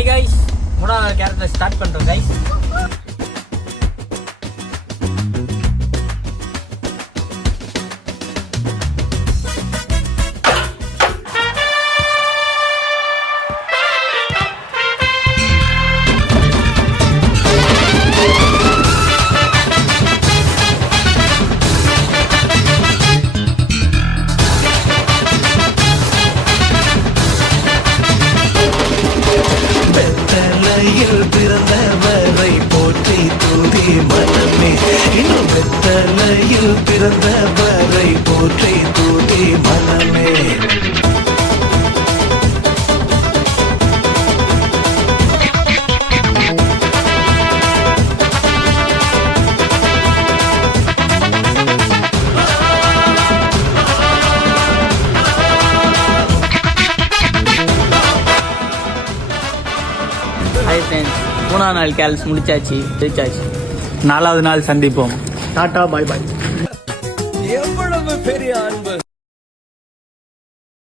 Hi guys, மூணாவது character start பண்றோம் guys. பிறந்தவரை போற்றி தூதி மனமே, இன்னும் வெத்தலையில் பிறந்தவரை போற்றி தூதி மனமே. ஹாய் ஃப்ரெண்ட்ஸ், மூணாவது நாள் கேல்ஸ் முடிச்சாச்சு, ஜெயிச்சாச்சு. 4வது நாள் சந்திப்போம். டாடா, பாய் பாய். எவ்வளவு பெரிய அன்பு!